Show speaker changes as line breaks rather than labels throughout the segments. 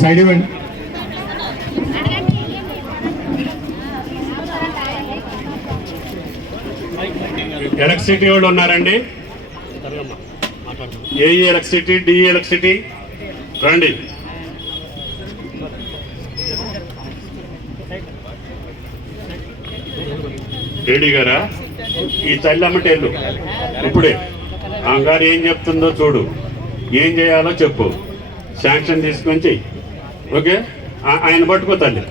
Side ఇవ్వండి. Electricity వాళ్ళు ఉన్నారండి. AE electricity DE electricity. రండి. రెడ్డి గారా? ఈ తల్లి అమ్మటి వెళ్ళు ఇప్పుడే. ఆ గారు ఏం చెప్తుందో చూడు. ఏం చేయాలో చెప్పు. శాంక్షన్ తీసుకొని చెయ్యి. ఓకే? ఆయన పట్టుకో తల్లి.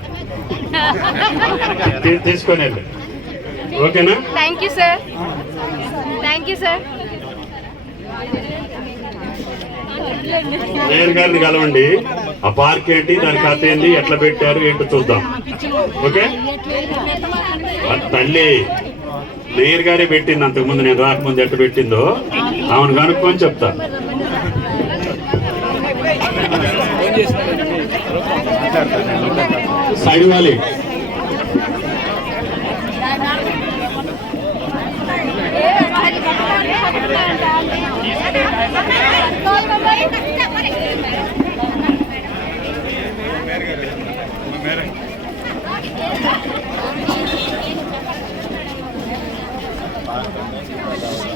తీసుకొని వెళ్ళి. ఓకేనా?
Thank you sir thank you sir
mayor గారిని కలవండి. ఆ పార్క్ ఏంటి? దాని కథ ఏంటి ఎట్లా పెట్టారు? ఏంటో చూద్దాం. ఓకే? తల్లి మేయర్ గారే పెట్టింది. అంతకుముందు నేను రాకముందు ఎట్లా పెట్టిందో ఆమెను కనుక్కొని చెప్తా. సైడ్ వాలి.
Thank you.